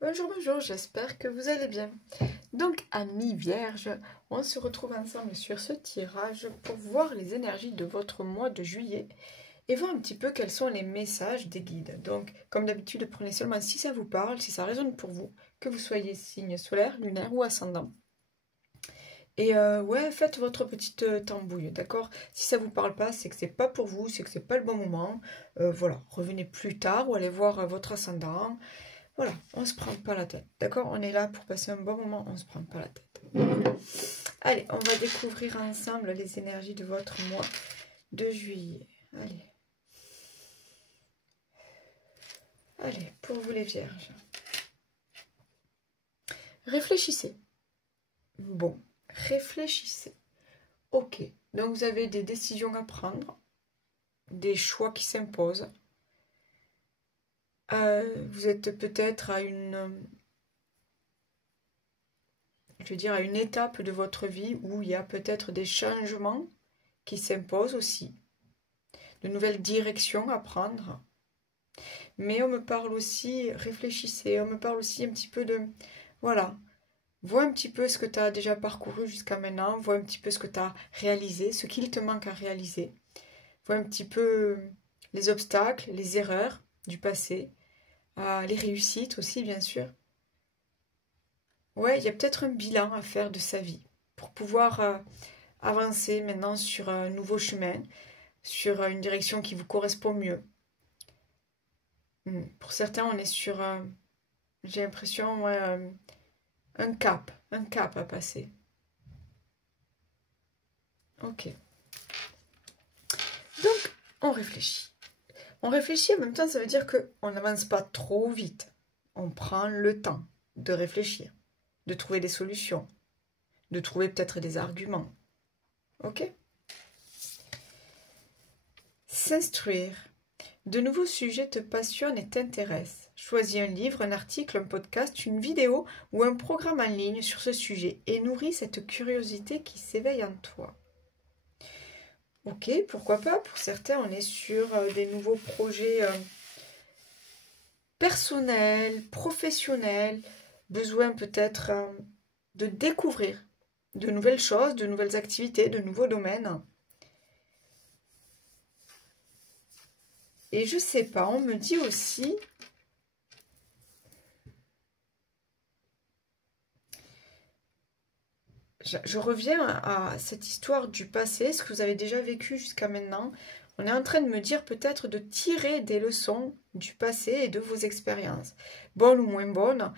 Bonjour, j'espère que vous allez bien. Donc, amis vierges, on se retrouve ensemble sur ce tirage pour voir les énergies de votre mois de juillet et voir un petit peu quels sont les messages des guides. Donc, comme d'habitude, prenez seulement si ça vous parle, si ça résonne pour vous, que vous soyez signe solaire, lunaire ou ascendant. Et ouais, faites votre petite tambouille, d'accord? Si ça vous parle pas, c'est que c'est pas pour vous, c'est que c'est pas le bon moment. Voilà, revenez plus tard ou allez voir votre ascendant. Voilà, on se prend pas la tête, d'accord? On est là pour passer un bon moment, on se prend pas la tête. Allez, on va découvrir ensemble les énergies de votre mois de juillet. Allez. Allez, pour vous les vierges. Réfléchissez. Bon, réfléchissez. Ok, donc vous avez des décisions à prendre, des choix qui s'imposent. Vous êtes peut-être à une étape de votre vie où il y a peut-être des changements qui s'imposent aussi, de nouvelles directions à prendre. Mais on me parle aussi, réfléchissez, on me parle aussi un petit peu de, voilà, vois un petit peu ce que tu as déjà parcouru jusqu'à maintenant, vois un petit peu ce que tu as réalisé, ce qu'il te manque à réaliser, vois un petit peu les obstacles, les erreurs du passé, les réussites aussi, bien sûr. Ouais, il y a peut-être un bilan à faire de sa vie pour pouvoir avancer maintenant sur un nouveau chemin, sur une direction qui vous correspond mieux. Pour certains, on est sur, j'ai l'impression, ouais, un cap à passer. Ok. Donc, on réfléchit. On réfléchit en même temps, ça veut dire qu'on n'avance pas trop vite. On prend le temps de réfléchir, de trouver des solutions, de trouver peut-être des arguments. Ok? S'instruire. De nouveaux sujets te passionnent et t'intéressent. Choisis un livre, un article, un podcast, une vidéo ou un programme en ligne sur ce sujet et nourris cette curiosité qui s'éveille en toi. Ok, pourquoi pas? Pour certains, on est sur des nouveaux projets personnels, professionnels, besoin peut-être de découvrir de nouvelles choses, de nouvelles activités, de nouveaux domaines. Et je sais pas, on me dit aussi, je reviens à cette histoire du passé, ce que vous avez déjà vécu jusqu'à maintenant. On est en train de me dire peut-être de tirer des leçons du passé et de vos expériences, bonnes ou moins bonnes,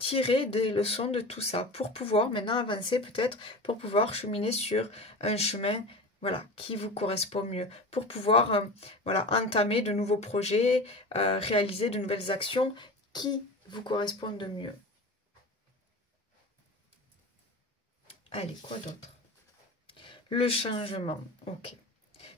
tirer des leçons de tout ça pour pouvoir maintenant avancer peut-être, pour pouvoir cheminer sur un chemin, voilà, qui vous correspond mieux, pour pouvoir voilà, entamer de nouveaux projets, réaliser de nouvelles actions qui vous correspondent de mieux. Allez, quoi d'autre? Le changement, ok.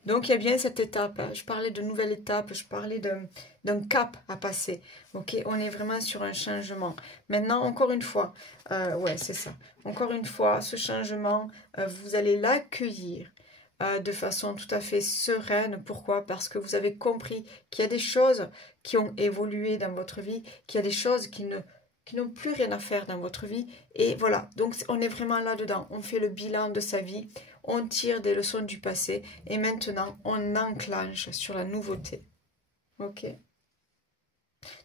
Donc, il y a bien cette étape. Je parlais de nouvelle étape, je parlais d'un cap à passer. Ok, on est vraiment sur un changement. Maintenant, encore une fois, ouais, c'est ça. Encore une fois, ce changement, vous allez l'accueillir de façon tout à fait sereine. Pourquoi? Parce que vous avez compris qu'il y a des choses qui ont évolué dans votre vie, qu'il y a des choses qui n'ont plus rien à faire dans votre vie. Et voilà, donc on est vraiment là-dedans. On fait le bilan de sa vie, on tire des leçons du passé et maintenant on enclenche sur la nouveauté. Ok?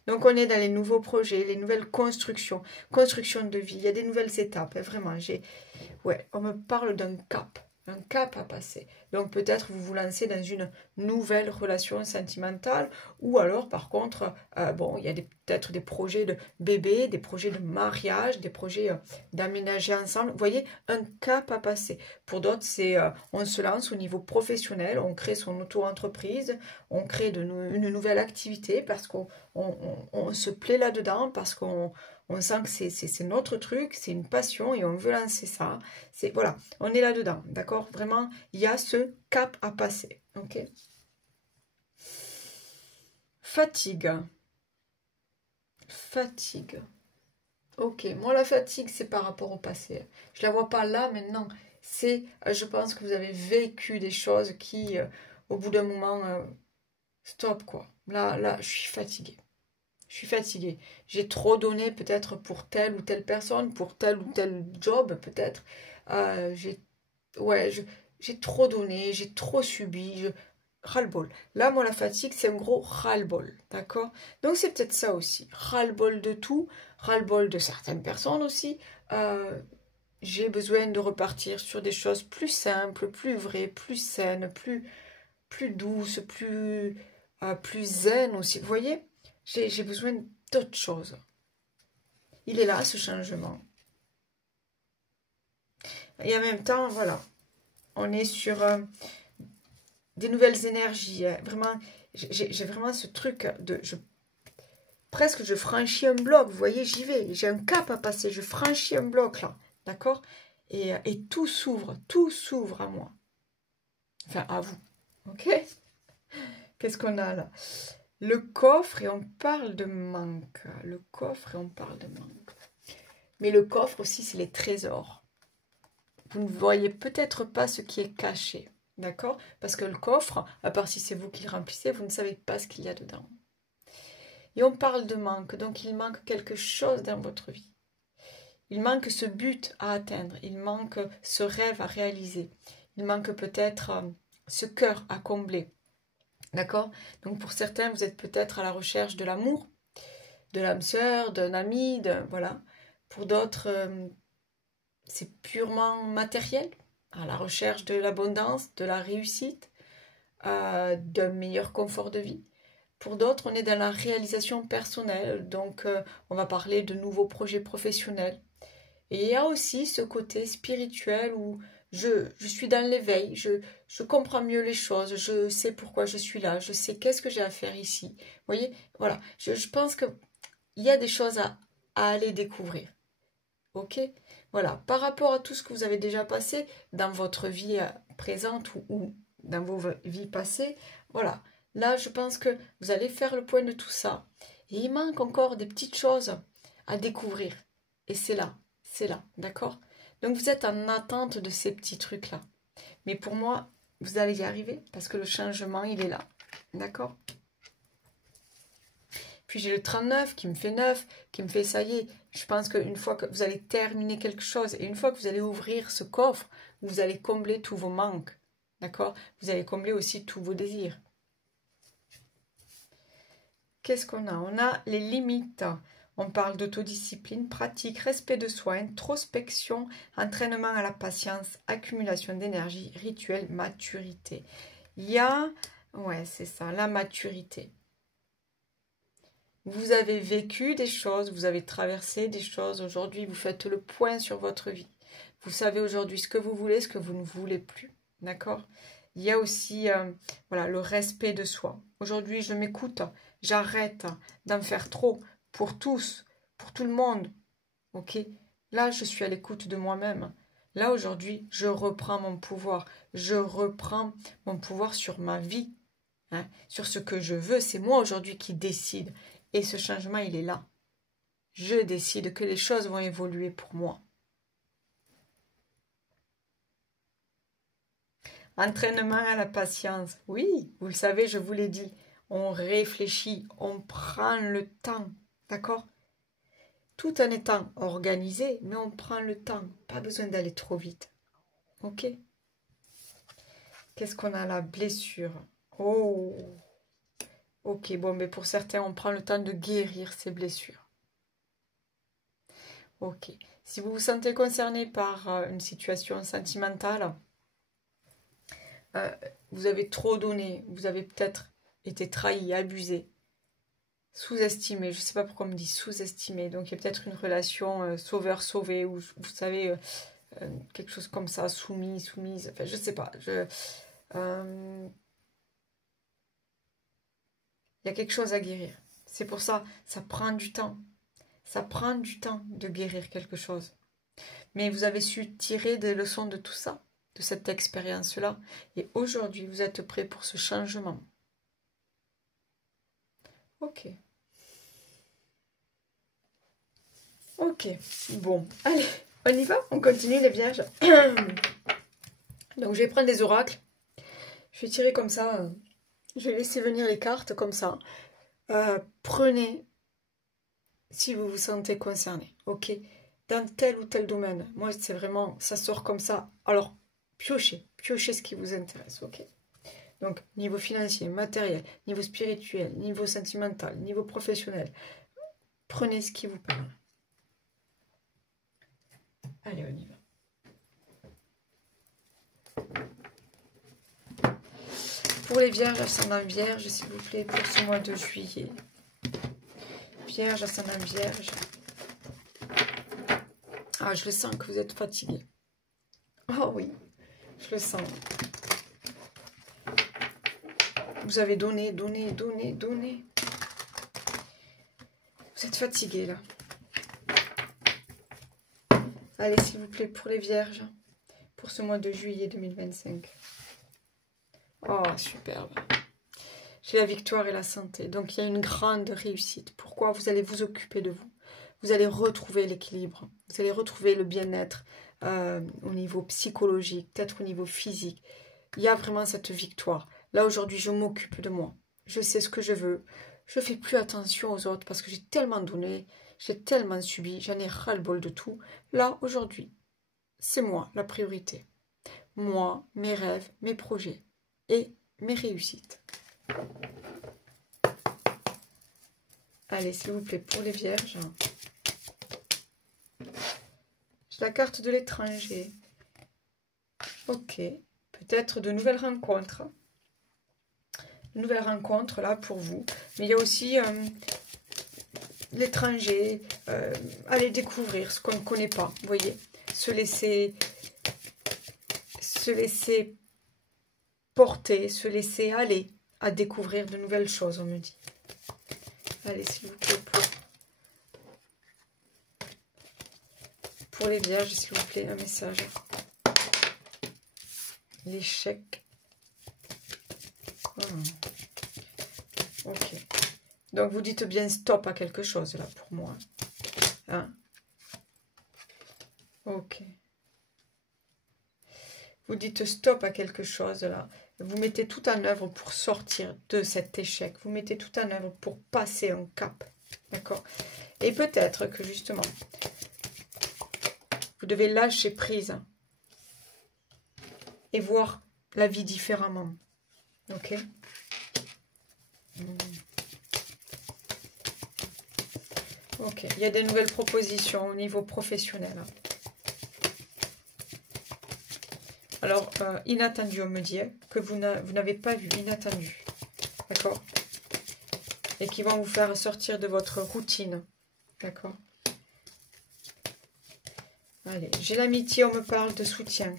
Donc on est dans les nouveaux projets, les nouvelles constructions de vie. Il y a des nouvelles étapes, hein, vraiment. Ouais, on me parle d'un cap. Un cap à passer. Donc peut-être vous vous lancez dans une nouvelle relation sentimentale ou alors par contre, bon, il y a peut-être des projets de bébé, des projets de mariage, des projets d'aménager ensemble. Vous voyez, un cap à passer. Pour d'autres, c'est on se lance au niveau professionnel, on crée son auto-entreprise, on crée une nouvelle activité parce qu'on se plaît là-dedans, parce qu'on sent que c'est notre truc, c'est une passion et on veut lancer ça. Voilà, on est là-dedans, d'accord? Vraiment, il y a ce cap à passer, ok? Fatigue. Fatigue. Ok, moi la fatigue, c'est par rapport au passé. Je la vois pas là maintenant. C'est, je pense que vous avez vécu des choses qui, au bout d'un moment, stop quoi. Là, je suis fatiguée. Je suis fatiguée. J'ai trop donné peut-être pour telle ou telle personne, pour tel ou tel job peut-être. Euh, j'ai Ouais, j'ai trop donné, j'ai trop subi, ras-le-bol. Là, moi, la fatigue, c'est un gros ras-le-bol, d'accord? Donc, c'est peut-être ça aussi. Ras-le-bol de tout, ras-le-bol de certaines personnes aussi. Euh, j'ai besoin de repartir sur des choses plus simples, plus vraies, plus saines, plus douces, plus zen aussi. Vous voyez, j'ai besoin d'autres choses. Il est là, ce changement. Et en même temps, voilà, on est sur des nouvelles énergies. Vraiment, j'ai vraiment ce truc de... presque, je franchis un bloc, vous voyez, j'y vais. J'ai un cap à passer, je franchis un bloc, là. D'accord et tout s'ouvre à moi. Enfin, à vous. Ok. Qu'est-ce qu'on a là? Le coffre et on parle de manque. Le coffre et on parle de manque. Mais le coffre aussi, c'est les trésors. Vous ne voyez peut-être pas ce qui est caché. D'accord? Parce que le coffre, à part si c'est vous qui le remplissez, vous ne savez pas ce qu'il y a dedans. Et on parle de manque, donc il manque quelque chose dans votre vie. Il manque ce but à atteindre, il manque ce rêve à réaliser, il manque peut-être ce cœur à combler. D'accord? Donc pour certains, vous êtes peut-être à la recherche de l'amour, de l'âme sœur, d'un ami, voilà. Pour d'autres, c'est purement matériel, à la recherche de l'abondance, de la réussite, d'un meilleur confort de vie. Pour d'autres, on est dans la réalisation personnelle, donc on va parler de nouveaux projets professionnels. Et il y a aussi ce côté spirituel où je suis dans l'éveil, je comprends mieux les choses, je sais pourquoi je suis là, je sais qu'est-ce que j'ai à faire ici. Vous voyez, voilà, je pense qu'il y a des choses à aller découvrir. Ok? Voilà, par rapport à tout ce que vous avez déjà passé dans votre vie présente ou dans vos vies passées, voilà. Là, je pense que vous allez faire le point de tout ça. Et il manque encore des petites choses à découvrir. Et c'est là, d'accord? Donc vous êtes en attente de ces petits trucs-là. Mais pour moi, vous allez y arriver parce que le changement, il est là. D'accord? Puis j'ai le 39 qui me fait 9, qui me fait ça y est. Je pense qu'une fois que vous allez terminer quelque chose et une fois que vous allez ouvrir ce coffre, vous allez combler tous vos manques. D'accord? Vous allez combler aussi tous vos désirs. Qu'est-ce qu'on a? On a les limites. On parle d'autodiscipline, pratique, respect de soi, introspection, entraînement à la patience, accumulation d'énergie, rituel, maturité. Il y a, ouais, c'est ça, la maturité. Vous avez vécu des choses, vous avez traversé des choses. Aujourd'hui, vous faites le point sur votre vie. Vous savez aujourd'hui ce que vous voulez, ce que vous ne voulez plus. D'accord? Il y a aussi voilà, le respect de soi. Aujourd'hui, je m'écoute. J'arrête d'en faire trop pour tous, pour tout le monde. Ok? Là, je suis à l'écoute de moi-même. Là, aujourd'hui, je reprends mon pouvoir. Je reprends mon pouvoir sur ma vie. Hein, sur ce que je veux. C'est moi aujourd'hui qui décide. Et ce changement, il est là. Je décide que les choses vont évoluer pour moi. Entraînement à la patience. Oui, vous le savez, je vous l'ai dit. On réfléchit, on prend le temps. D'accord? Tout en étant organisé, mais on prend le temps. Pas besoin d'aller trop vite. Ok? Qu'est-ce qu'on a là? Blessure. Oh! Ok, bon, mais pour certains, on prend le temps de guérir ces blessures. Ok. Si vous vous sentez concerné par une situation sentimentale, vous avez trop donné, vous avez peut-être été trahi, abusé, sous-estimé. Je ne sais pas pourquoi on me dit sous-estimé. Donc, il y a peut-être une relation sauveur-sauvé, ou vous savez, quelque chose comme ça, soumis, soumise. Enfin, je ne sais pas. Il y a quelque chose à guérir. C'est pour ça, ça prend du temps. Ça prend du temps de guérir quelque chose. Mais vous avez su tirer des leçons de tout ça, de cette expérience-là. Et aujourd'hui, vous êtes prêts pour ce changement. Ok. Ok. Bon, allez, on y va? On continue les vierges. Donc, je vais prendre des oracles. Je vais tirer comme ça. Je vais laisser venir les cartes comme ça. Prenez si vous vous sentez concerné. Ok. Dans tel ou tel domaine. Moi, c'est vraiment, ça sort comme ça. Alors, piochez ce qui vous intéresse, ok? Donc, niveau financier, matériel, niveau spirituel, niveau sentimental, niveau professionnel. Prenez ce qui vous parle. Allez, on y va. Pour les vierges, ascendant vierge, s'il vous plaît, pour ce mois de juillet. Vierge, ascendant vierge. Ah, je le sens que vous êtes fatigué. Oh oui, je le sens. Vous avez donné. Vous êtes fatigué là. Allez, s'il vous plaît, pour les vierges, pour ce mois de juillet 2025. Oh, superbe. J'ai la victoire et la santé. Donc, il y a une grande réussite. Pourquoi? Vous allez vous occuper de vous. Vous allez retrouver l'équilibre. Vous allez retrouver le bien-être au niveau psychologique, peut-être au niveau physique. Il y a vraiment cette victoire. Là, aujourd'hui, je m'occupe de moi. Je sais ce que je veux. Je ne fais plus attention aux autres parce que j'ai tellement donné, j'ai tellement subi, j'en ai ras-le-bol de tout. Là, aujourd'hui, c'est moi la priorité. Moi, mes rêves, mes projets et mes réussites. Allez, s'il vous plaît, pour les vierges. J'ai la carte de l'étranger. Ok. Peut-être de nouvelles rencontres. Nouvelles rencontres, là, pour vous. Mais il y a aussi l'étranger. Aller découvrir ce qu'on ne connaît pas. Vous voyez? Se laisser porter, se laisser aller à découvrir de nouvelles choses, on me dit. Allez, s'il vous plaît, pour les vierges, s'il vous plaît, un message. L'échec. Ok. Donc, vous dites bien stop à quelque chose, là, pour moi. Hein? Ok. Vous dites stop à quelque chose, là. Vous mettez tout en œuvre pour sortir de cet échec. Vous mettez tout en œuvre pour passer un cap. D'accord? Et peut-être que, justement, vous devez lâcher prise et voir la vie différemment. Ok? Ok. Il y a des nouvelles propositions au niveau professionnel. Alors, inattendu, on me dit que vous n'avez pas vu, inattendu. D'accord? Et qui vont vous faire sortir de votre routine. D'accord? Allez, j'ai l'amitié, on me parle de soutien.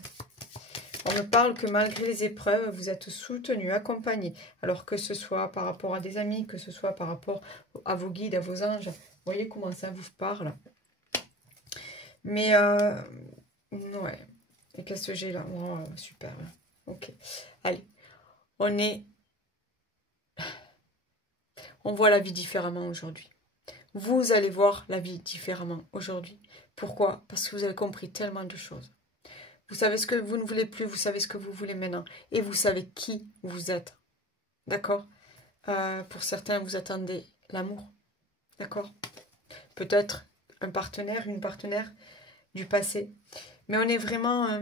On me parle que malgré les épreuves, vous êtes soutenu, accompagné. Alors que ce soit par rapport à des amis, que ce soit par rapport à vos guides, à vos anges. Vous voyez comment ça vous parle. Mais, ouais. Et qu'est-ce que j'ai là? Oh, super. Ok. Allez. On voit la vie différemment aujourd'hui. Vous allez voir la vie différemment aujourd'hui. Pourquoi? Parce que vous avez compris tellement de choses. Vous savez ce que vous ne voulez plus, vous savez ce que vous voulez maintenant. Et vous savez qui vous êtes. D'accord? Pour certains, vous attendez l'amour. D'accord? Peut-être un partenaire, une partenaire du passé. Mais on est vraiment...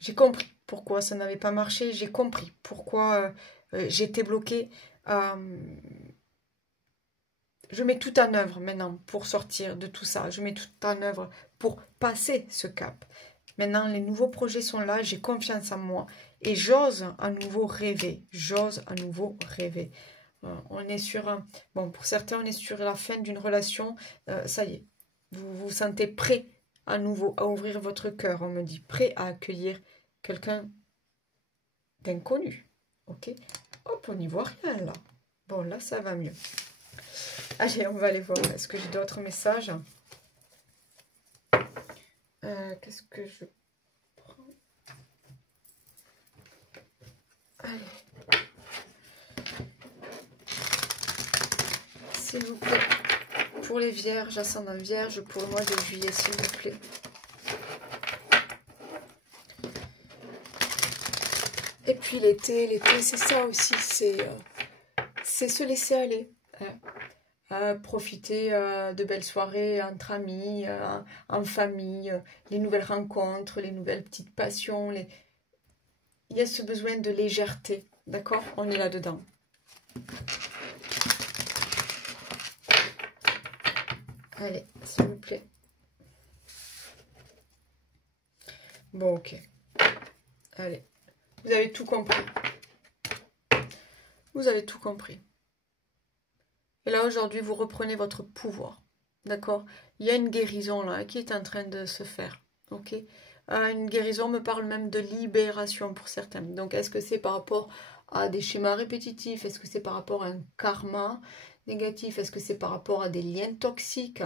j'ai compris pourquoi ça n'avait pas marché. J'ai compris pourquoi j'étais bloquée. Je mets tout en œuvre maintenant pour sortir de tout ça. Je mets tout en œuvre pour passer ce cap. Maintenant, les nouveaux projets sont là, j'ai confiance en moi. Et j'ose à nouveau rêver. J'ose à nouveau rêver. On est sur un... Bon, pour certains, on est sur la fin d'une relation. Ça y est, vous vous sentez prêt à nouveau à ouvrir votre cœur. On me dit prêt à accueillir quelqu'un d'inconnu. Ok? Hop, on n'y voit rien là. Bon, là, ça va mieux. Allez, on va aller voir. Est-ce que j'ai d'autres messages? Qu'est-ce que je prends? Allez. S'il vous plaît. Pour les vierges, ascendant vierge, pour le mois de juillet, s'il vous plaît. Et puis l'été, c'est ça aussi, c'est se laisser aller. Profiter de belles soirées entre amis, en famille, les nouvelles rencontres, les nouvelles petites passions. Il y a ce besoin de légèreté, d'accord? On est là-dedans. Allez, s'il vous plaît. Bon, ok. Allez, vous avez tout compris. Vous avez tout compris. Et là, aujourd'hui, vous reprenez votre pouvoir. D'accord? Il y a une guérison là qui est en train de se faire. Ok? Une guérison me parle même de libération pour certains. Donc, est-ce que c'est par rapport à des schémas répétitifs? Est-ce que c'est par rapport à un karma négatif? Est-ce que c'est par rapport à des liens toxiques?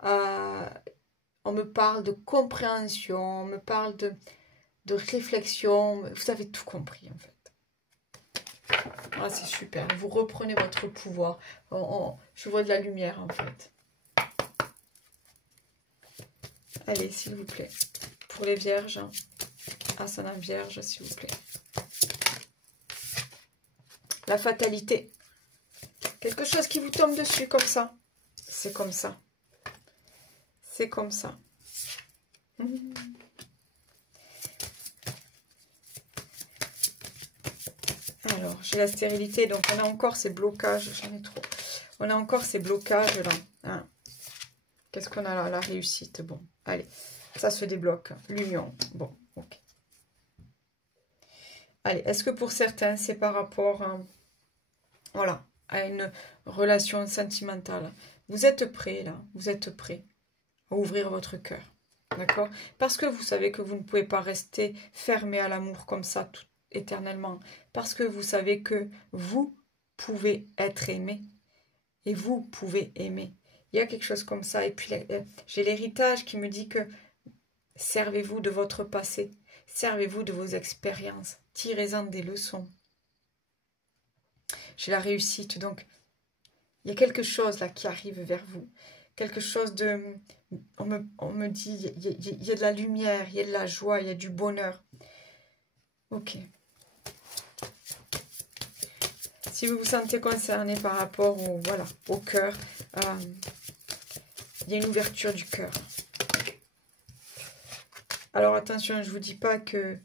On me parle de compréhension, on me parle de réflexion. Vous avez tout compris en fait. Ah, c'est super. Vous reprenez votre pouvoir. Je vois de la lumière, en fait. Allez, s'il vous plaît. Pour les vierges. Ascendant vierge, s'il vous plaît. La fatalité. Quelque chose qui vous tombe dessus comme ça. C'est comme ça. C'est comme ça. Alors, j'ai la stérilité, donc on a encore ces blocages, j'en ai trop. On a encore ces blocages là. Hein. Qu'est-ce qu'on a là? La réussite. Bon, allez, ça se débloque. L'union. Bon, ok. Allez, est-ce que pour certains, c'est par rapport voilà, à une relation sentimentale? Vous êtes prêts là, vous êtes prêts à ouvrir votre cœur. D'accord? Parce que vous savez que vous ne pouvez pas rester fermé à l'amour comme ça tout éternellement. Parce que vous savez que vous pouvez être aimé. Et vous pouvez aimer. Il y a quelque chose comme ça. Et puis, j'ai l'héritage qui me dit que servez-vous de votre passé. Servez-vous de vos expériences. Tirez-en des leçons. J'ai la réussite. Donc, il y a quelque chose là qui arrive vers vous. Quelque chose de... On me dit, il y a de la lumière, il y a de la joie, il y a du bonheur. Ok. Si vous vous sentez concerné par rapport au, voilà, au cœur, il y a une ouverture du cœur. Alors attention, je ne vous dis pas que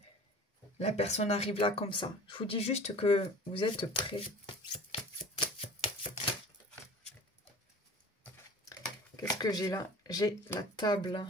la personne arrive là comme ça. Je vous dis juste que vous êtes prêts. Qu'est-ce que j'ai là? J'ai la table.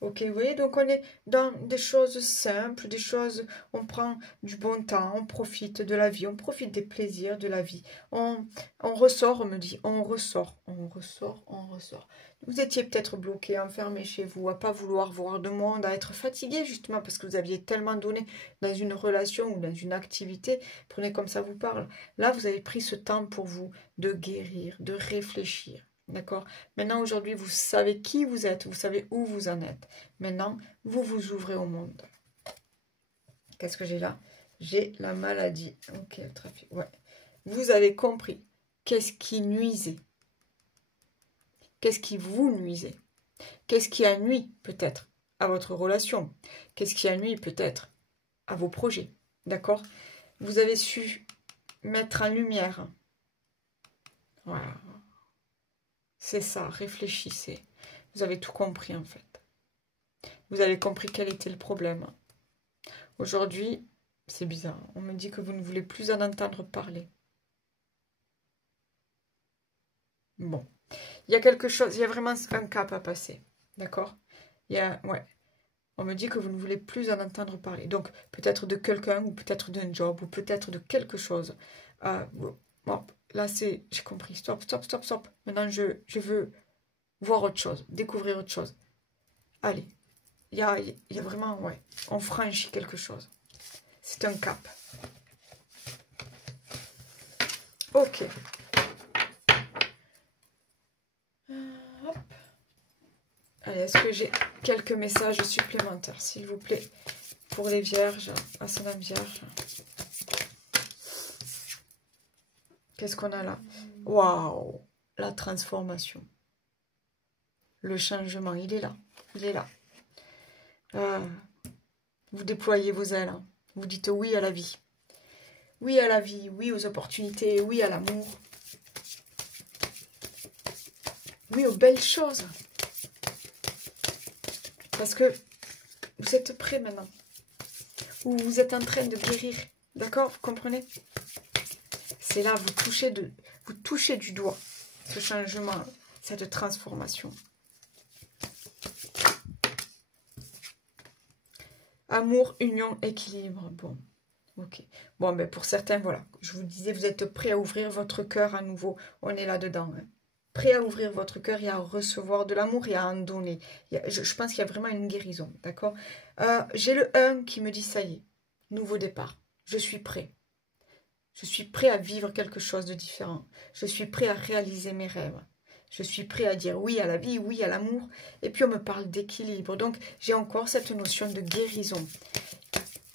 Ok, vous voyez, donc on est dans des choses simples, des choses, on prend du bon temps, on profite de la vie, on profite des plaisirs de la vie. On ressort, on me dit, on ressort, on ressort, on ressort. Vous étiez peut-être bloqué, enfermé chez vous, à pas vouloir voir de monde, à être fatigué justement parce que vous aviez tellement donné dans une relation ou dans une activité. Prenez comme ça vous parle. Là, vous avez pris ce temps pour vous de guérir, de réfléchir. D'accord? Maintenant, aujourd'hui, vous savez qui vous êtes, vous savez où vous en êtes. Maintenant, vous vous ouvrez au monde. Qu'est-ce que j'ai là? J'ai la maladie. Ok, le trafic. Ouais. Vous avez compris. Qu'est-ce qui nuisait? Qu'est-ce qui vous nuisait? Qu'est-ce qui a nui peut-être à votre relation? Qu'est-ce qui a nui peut-être à vos projets? D'accord? Vous avez su mettre en lumière. Voilà. C'est ça, réfléchissez. Vous avez tout compris en fait. Vous avez compris quel était le problème. Aujourd'hui, c'est bizarre. On me dit que vous ne voulez plus en entendre parler. Bon. Il y a quelque chose, il y a vraiment un cap à passer. D'accord? Il y a, ouais. On me dit que vous ne voulez plus en entendre parler. Donc, peut-être de quelqu'un, ou peut-être d'un job, ou peut-être de quelque chose. Bon, là, c'est... J'ai compris. Stop, stop, stop, stop. Maintenant, je veux voir autre chose, découvrir autre chose. Allez. Il y a vraiment... Ouais, on franchit quelque chose. C'est un cap. Ok. Hop. Allez, est-ce que j'ai quelques messages supplémentaires, s'il vous plaît, pour les vierges, ascendant vierge. Qu'est-ce qu'on a là? Waouh! La transformation. Le changement, il est là. Il est là. Vous déployez vos ailes. Hein. Vous dites oui à la vie. Oui à la vie, oui aux opportunités, oui à l'amour. Oui aux belles choses. Parce que vous êtes prêts maintenant. Ou vous êtes en train de guérir. D'accord? Vous comprenez? C'est là, vous touchez du doigt ce changement, cette transformation. Amour, union, équilibre. Bon, ok. Bon, ben pour certains, voilà. Je vous disais, vous êtes prêts à ouvrir votre cœur à nouveau. On est là-dedans. Hein. Prêt à ouvrir votre cœur et à recevoir de l'amour et à en donner. Je pense qu'il y a vraiment une guérison, d'accord? J'ai le 1 qui me dit, ça y est, nouveau départ. Je suis prêt. Je suis prêt à vivre quelque chose de différent. Je suis prêt à réaliser mes rêves. Je suis prêt à dire oui à la vie, oui à l'amour. Et puis on me parle d'équilibre. Donc j'ai encore cette notion de guérison.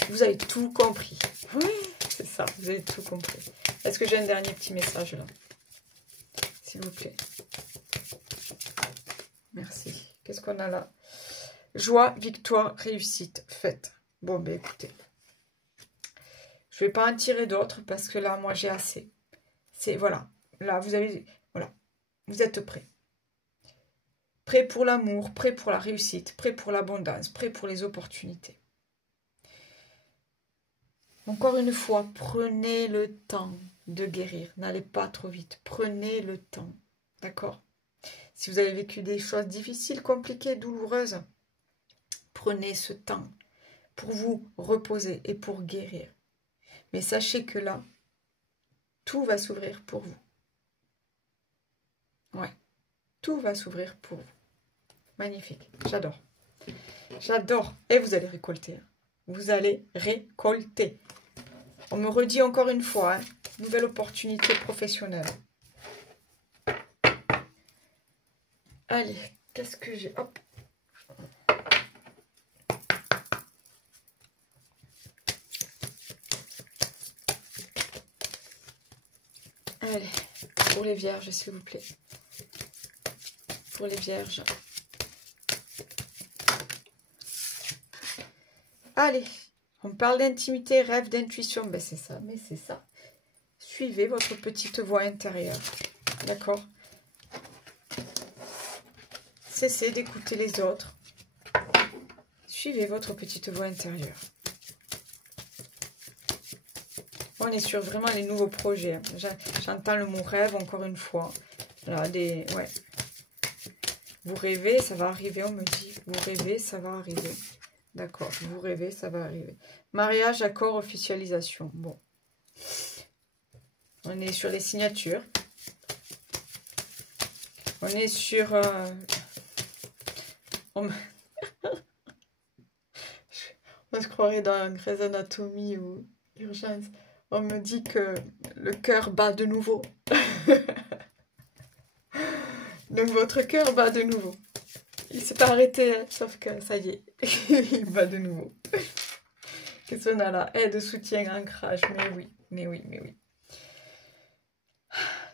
Vous avez tout compris. Oui, c'est ça, vous avez tout compris. Est-ce que j'ai un dernier petit message là? S'il vous plaît. Merci. Qu'est-ce qu'on a là? Joie, victoire, réussite, fête. Bon, ben écoutez. Je ne vais pas en tirer d'autres parce que là, moi, j'ai assez. C'est, voilà. Là, vous avez, voilà. Vous êtes prêts. Prêts pour l'amour, prêts pour la réussite, prêts pour l'abondance, prêts pour les opportunités. Encore une fois, prenez le temps de guérir. N'allez pas trop vite. Prenez le temps. D'accord? Si vous avez vécu des choses difficiles, compliquées, douloureuses, prenez ce temps pour vous reposer et pour guérir. Mais sachez que là, tout va s'ouvrir pour vous. Ouais, tout va s'ouvrir pour vous. Magnifique, j'adore. J'adore. Et vous allez récolter. Hein. Vous allez récolter. On me redit encore une fois, hein, nouvelle opportunité professionnelle. Allez, qu'est-ce que j'ai? Hop. Allez, pour les vierges, s'il vous plaît. Pour les vierges. Allez, on parle d'intimité, rêve, d'intuition. Ben c'est ça, mais c'est ça. Suivez votre petite voix intérieure. D'accord? Cessez d'écouter les autres. Suivez votre petite voix intérieure. On est sur vraiment les nouveaux projets. J'entends le mot rêve encore une fois. Là, ouais. Vous rêvez, ça va arriver, on me dit. Vous rêvez, ça va arriver. D'accord, vous rêvez, ça va arriver. Mariage, accord, officialisation. Bon. On est sur les signatures. On est sur... on se croirait dans Grey's Anatomy ou Urgence. On me dit que le cœur bat de nouveau. Donc votre cœur bat de nouveau. Il s'est pas arrêté, hein, sauf que ça y est, il bat de nouveau. Qu'est-ce qu'on a là? Aide, soutien, ancrage. Mais oui, mais oui, mais oui.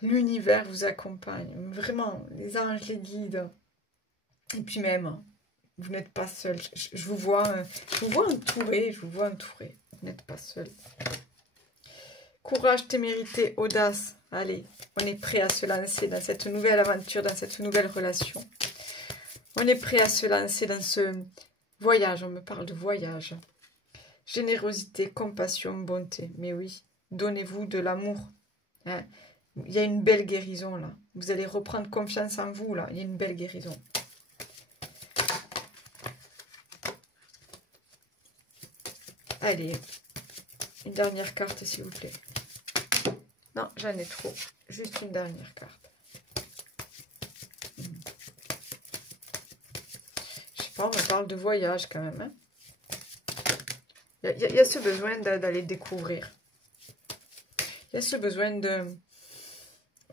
L'univers vous accompagne. Vraiment, les anges, les guides. Et puis même, vous n'êtes pas seul. Je vous vois entouré, je vous vois entouré. Vous n'êtes pas seul. Courage, témérité, audace. Allez, on est prêt à se lancer dans cette nouvelle aventure, dans cette nouvelle relation. On est prêt à se lancer dans ce voyage. On me parle de voyage. Générosité, compassion, bonté. Mais oui, donnez-vous de l'amour. Hein? Il y a une belle guérison là. Vous allez reprendre confiance en vous là. Il y a une belle guérison. Allez, une dernière carte, s'il vous plaît. Non, j'en ai trop. Juste une dernière carte. Je sais pas, on me parle de voyage quand même. Hein. Il y a ce besoin d'aller découvrir. Il y a ce besoin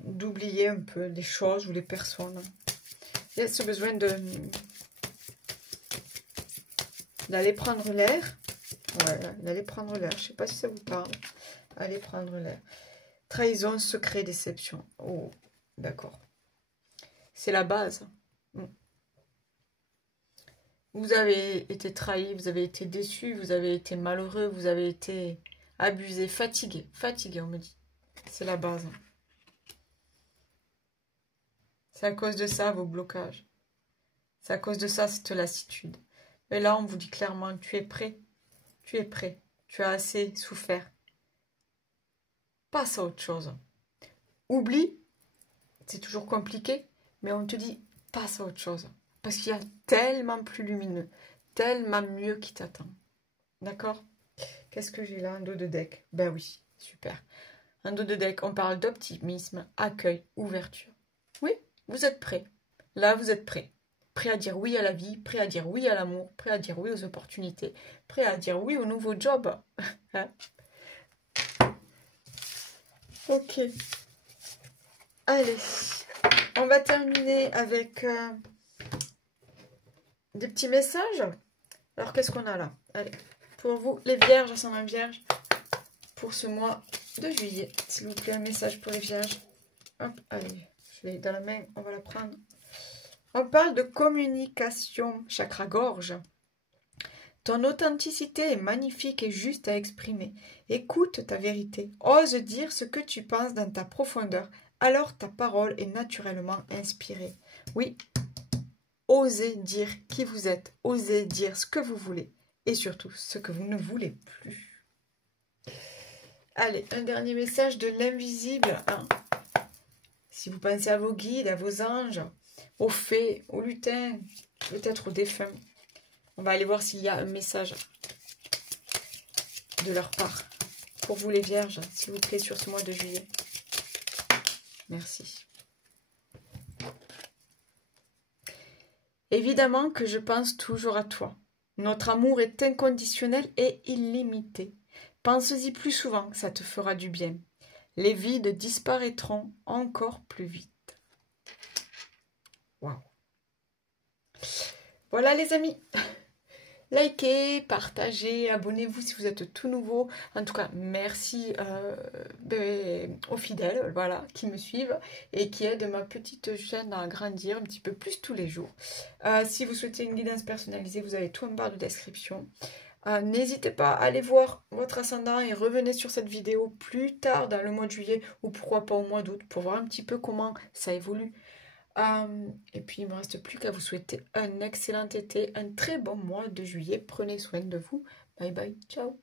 d'oublier un peu les choses ou les personnes. Il y a ce besoin d'aller prendre l'air. Ouais, d'aller prendre l'air. Je ne sais pas si ça vous parle. Aller prendre l'air. Trahison, secret, déception. Oh, d'accord. C'est la base. Vous avez été trahi, vous avez été déçu, vous avez été malheureux, vous avez été abusé, fatigué. Fatigué, on me dit. C'est la base. C'est à cause de ça, vos blocages. C'est à cause de ça, cette lassitude. Et là, on vous dit clairement, tu es prêt. Tu es prêt. Tu as assez souffert. Passe à autre chose. Oublie. C'est toujours compliqué. Mais on te dit, passe à autre chose. Parce qu'il y a tellement plus lumineux. Tellement mieux qui t'attend. D'accord? Qu'est-ce que j'ai là? Un dos de deck. Ben oui, super. Un dos de deck, on parle d'optimisme, accueil, ouverture. Oui, vous êtes prêts. Là, vous êtes prêts. Prêt à dire oui à la vie, prêt à dire oui à l'amour, prêt à dire oui aux opportunités, prêt à dire oui au nouveau job. Hein? Ok. Allez, on va terminer avec des petits messages. Alors, qu'est-ce qu'on a là? Allez, pour vous, les vierges, ascendant vierge, pour ce mois de juillet. S'il vous plaît, un message pour les vierges. Hop, allez, je l'ai dans la main, on va la prendre. On parle de communication, chakra gorge. Ton authenticité est magnifique et juste à exprimer. Écoute ta vérité. Ose dire ce que tu penses dans ta profondeur. Alors ta parole est naturellement inspirée. Oui, osez dire qui vous êtes. Osez dire ce que vous voulez. Et surtout, ce que vous ne voulez plus. Allez, un dernier message de l'invisible. Hein. Si vous pensez à vos guides, à vos anges, aux fées, aux lutins, peut-être aux défunts. On va aller voir s'il y a un message de leur part. Pour vous les vierges, s'il vous plaît, sur ce mois de juillet. Merci. Évidemment que je pense toujours à toi. Notre amour est inconditionnel et illimité. Pense-y plus souvent, ça te fera du bien. Les vides disparaîtront encore plus vite. Waouh. Voilà les amis. Likez, partagez, abonnez-vous si vous êtes tout nouveau. En tout cas, merci aux fidèles voilà, qui me suivent et qui aident ma petite chaîne à grandir un petit peu plus tous les jours. Si vous souhaitez une guidance personnalisée, vous avez tout en barre de description. N'hésitez pas à aller voir votre ascendant et revenez sur cette vidéo plus tard dans le mois de juillet ou pourquoi pas au mois d'août pour voir un petit peu comment ça évolue. Et puis, il ne me reste plus qu'à vous souhaiter un excellent été, un très bon mois de juillet. Prenez soin de vous. Bye bye, ciao.